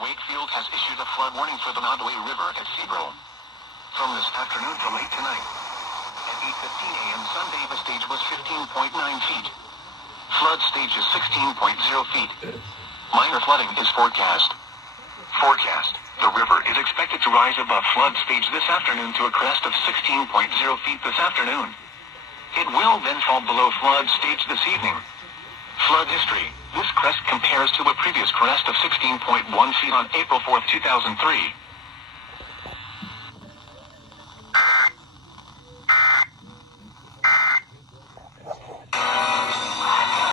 Wakefield has issued a flood warning for the Nottoway River at Sebro. From this afternoon to late tonight. At 8:15 a.m. Sunday, the stage was 15.9 feet. Flood stage is 16.0 feet. Minor flooding is forecast. The river is expected to rise above flood stage this afternoon to a crest of 16.0 feet this afternoon. It will then fall below flood stage this evening. Flood history. This crest compares to a previous crest of 16.1 feet on April 4, 2003.